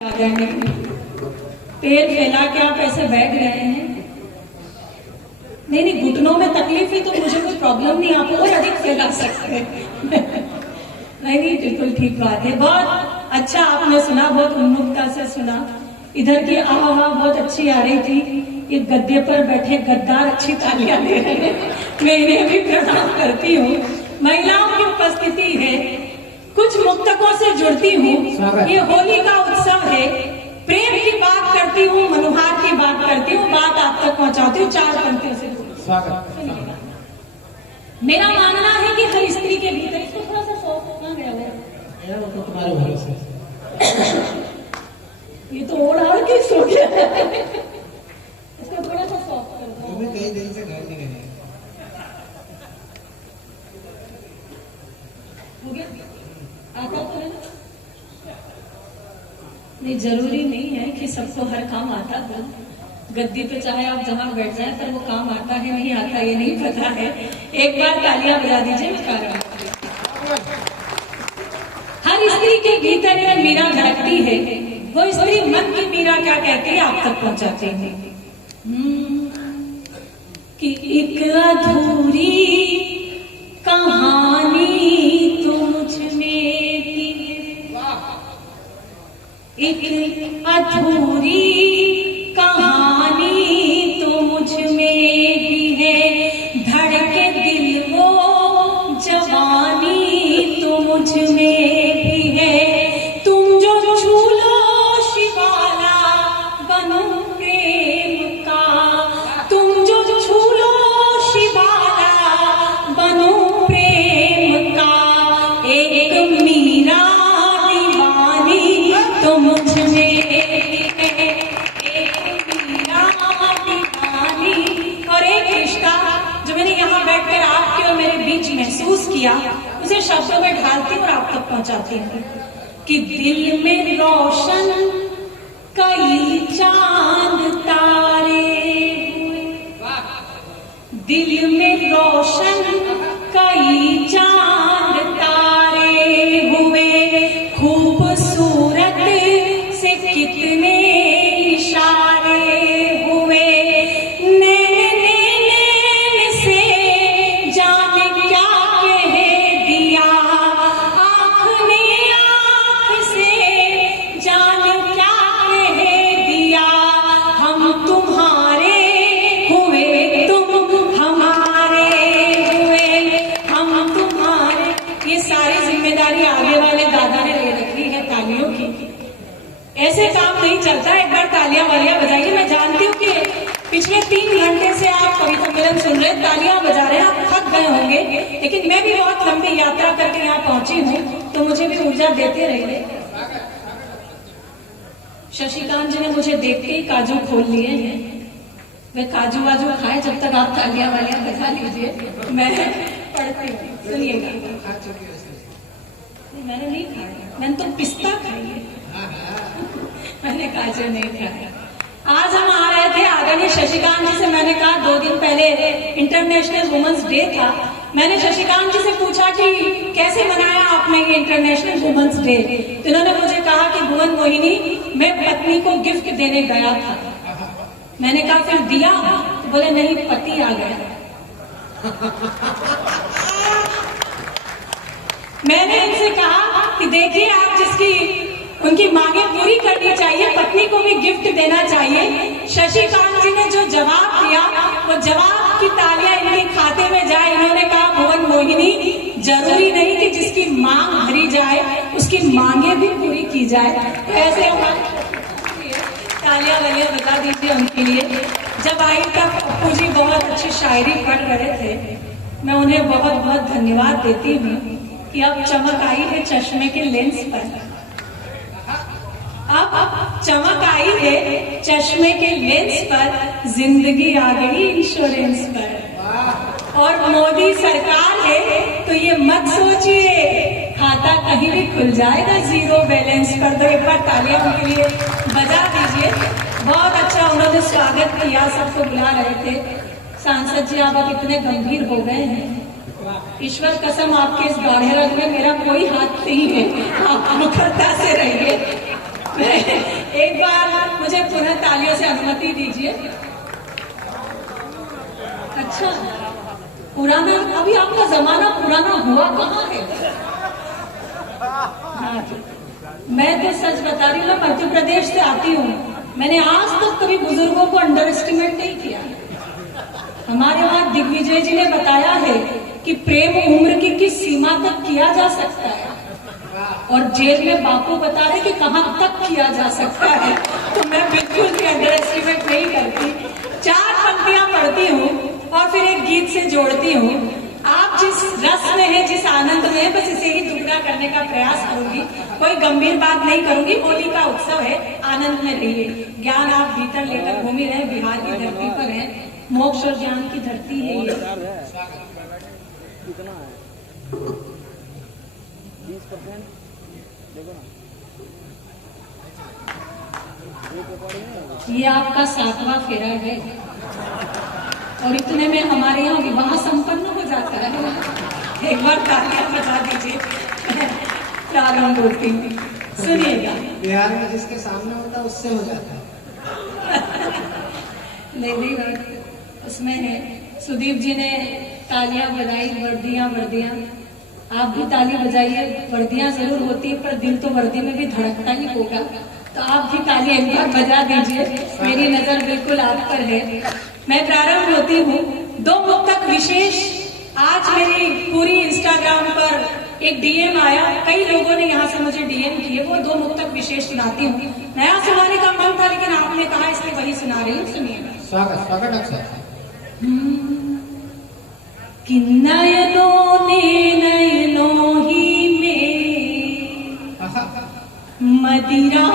पैर फैला के आप ऐसे बैठ गए हैं। नहीं, घुटनों में तकलीफ है तो मुझे कोई प्रॉब्लम नहीं, आप और अधिक फैला सकते हैं। नहीं, बिल्कुल ठीक बात है। बहुत अच्छा आपने सुना, बहुत उन्मुखता से सुना। इधर की आवाज़ बहुत अच्छी आ रही थी। ये गद्दे पर बैठे गद्दार अच्छी तालियां दे रहे हैं, मैं इन्हें भी प्रणाम करती हूँ। महिलाओं की उपस्थिति है, कुछ मुक्तकों से जुड़ती हूँ। ये होली का उत्सव है, प्रेम की बात करती हूँ, मनोहार की बात करती हूँ, बात आप तक पहुँचाती हूँ। 4 पंक्तियों से मेरा मानना है कि हर स्त्री के भीतर, इसको थोड़ा सा सॉफ्ट होना गया है, तुम्हारे भरोसे ये तो ओढ़ के सो गया है। इसको थोड़ा सा सॉफ्ट कर दो। कई दिन से घर नहीं गए। हो गया? आता तो है? नहीं, जरूरी नहीं है कि सबको हर काम आता हो। गद्दी पे चाहे आप जहां बैठ जाए पर वो काम आता है नहीं आता ये नहीं पता है। एक बार तालियां बजा दीजिए। हर स्त्री के भीतर एक मीरा धड़कती है, वो स्त्री मन की मीरा क्या कहती है आप तक पहुंचाते हैं कि एक अधूरी कहानी तो मुझ में, एक अधूरी कहानी तो मुझ में भी है, धड़के दिल वो जवानी तो मुझ में भी है। तुम जो छू लो शिवाला बनो प्रेम का, तुम जो छू लो शिवाला बनो प्रेम का। एक मीरा दीवानी तो मुझ में है, एक मीरा दीवानी। और एक रिश्ता जो मैंने यहाँ बैठकर आपके और मेरे बीच महसूस किया, उसे शब्दों में ढालती हूँ और आप तक पहुंचाती हूँ कि दिल में रोशन कई चांद तारे हुए, दिल में रोशन कई चांद तारे हुए, खूबसूरत से कितने इशारे हुए। नैन से जाने क्या कह दिया, आँख ने आँख से जाने क्या कह दिया। हम तुम्हारे हुए, तुम हमारे हुए, हम तुम्हारे। ये सारी जिम्मेदारी आगे वाले दादा ने ले रखी है तालियों की। ऐसे काम नहीं चलता। एक बार तालियां वालियां बजाइए। मैं जानती हूँ कि पिछले 3 घंटे से आप कविता मिलन सुन रहे हैं, तालियां बजा रहे हैं, आप थक गए होंगे, लेकिन मैं भी बहुत लंबी यात्रा करके यहाँ पहुंची हूँ, तो मुझे भी ऊर्जा देते रहिए। शशिकांत जी ने मुझे देखते ही काजू खोल लिए हैं। वे काजू वाजू खाए जब तक आप तालियां वालियां बजा लीजिए, मैं पढ़ती हूँ। सुनिएगा, मैंने नहीं खाया, मैंने तो पिस्ता खाई है, मैंने काजू नहीं खाया। आज हम आ रहे थे, आदरणीय शशिकांत जी से मैंने कहा, 2 दिन पहले इंटरनेशनल वुमेन्स डे था, मैंने शशिकांत जी से पूछा कि कैसे मनाया आपने ये इंटरनेशनल वुमेन्स डे। इन्होंने मुझे कहा कि भुवन मोहिनी, मैं पत्नी को गिफ्ट देने गया था। मैंने कहा फिर दिया? तो बोले नहीं, पति आ गया। मैंने इनसे कहा कि देखिए, आप जिसकी उनकी मांगे पूरी करनी चाहिए, पत्नी को भी गिफ्ट देना चाहिए। शशिकांत जी ने जो जवाब दिया, वो जवाब की तालियां इनके खाते में जाए। इन्होंने कहा भुवन मोहिनी, जरूरी नहीं कि जिसकी मांग भरी जाए उसकी मांगे भी पूरी की जाए। तो ऐसे तालियां वालियां बता दीजिए उनके लिए। जब आई तक पप्पू जी बहुत अच्छी शायरी पढ़ रहे थे, मैं उन्हें बहुत बहुत धन्यवाद देती हूँ कि अब चमक आई है चश्मे के लेंस पर, अब चमक आई है चश्मे के लेंस पर, जिंदगी आ गई इंश्योरेंस पर। और मोदी सरकार है तो ये मत सोचिए खाता कहीं भी खुल जाएगा जीरो बैलेंस पर। तो एक बार तालियां उनके लिए बजा दीजिए। बहुत अच्छा उन्होंने स्वागत किया, सबको बुला रहे थे। सांसद जी, आप अब इतने गंभीर हो गए हैं, ईश्वर कसम आपके इस गाढ़े रंग में मेरा कोई हाथ नहीं है, आप मुखरता से रहिए। एक बार मुझे पुनः तालियों से अनुमति दीजिए। अच्छा, पुराना, अभी आपका जमाना पुराना हुआ कहाँ है? हाँ, मैं तो सच बता रही हूँ, मैं मध्य प्रदेश से आती हूँ। मैंने आज तक कभी बुजुर्गों को अंडर एस्टिमेट नहीं किया। हमारे वहां दिग्विजय जी ने बताया है कि प्रेम उम्र की किस सीमा तक किया जा सकता है, और जेल में बापू बता रहे कि कहां तक किया जा सकता है। तो मैं बिल्कुल भी अंडर एस्टिमेट नहीं करती। 4 पंक्तियां पढ़ती हूँ और फिर एक गीत से जोड़ती हूँ। आप जिस रस में है, जिस आनंद में है, बस इसे ही दुगना करने का प्रयास करूंगी। कोई गंभीर बात नहीं करूंगी। होली का उत्सव है, आनंद में रहिए। ज्ञान आप भीतर लेकर घूम ही रहे, बिहार की धरती पर है, मोक्ष और ज्ञान की धरती है ये। ये आपका 7वां फेरा है और इतने में हमारे यहाँ विवाह संपन्न हो जाता है। एक बार तालियां बजा दीजिए। प्रारंभ होती सुनिएगा। बिहार में जिसके सामने होता है उससे हो जाता है। नहीं, उसमें है। सुदीप जी ने तालियां बजाई, वर्दियां वर्दियां। आप भी ताली बजाइए। वर्दियां जरूर होती है, पर दिल तो वर्दी में भी धड़कता ही होगा। तो आप भी ताली एक बार बजा दीजिए। मेरी नजर बिल्कुल आप पर है। मैं प्रारंभ होती हूँ। 2 मुक्तक विशेष। आज मेरी पूरी इंस्टाग्राम पर एक डीएम आया, कई लोगों ने यहाँ से मुझे डीएम किए। वो 2 मुक्तक विशेष सुनाती हूँ। नया सुनाने का मन था, लेकिन आपने कहा इसलिए वही सुना रही हूँ। सुनिएगा। स्वागत स्वागत अक्सर। कि नयनों ने नयनों ही में मदिरा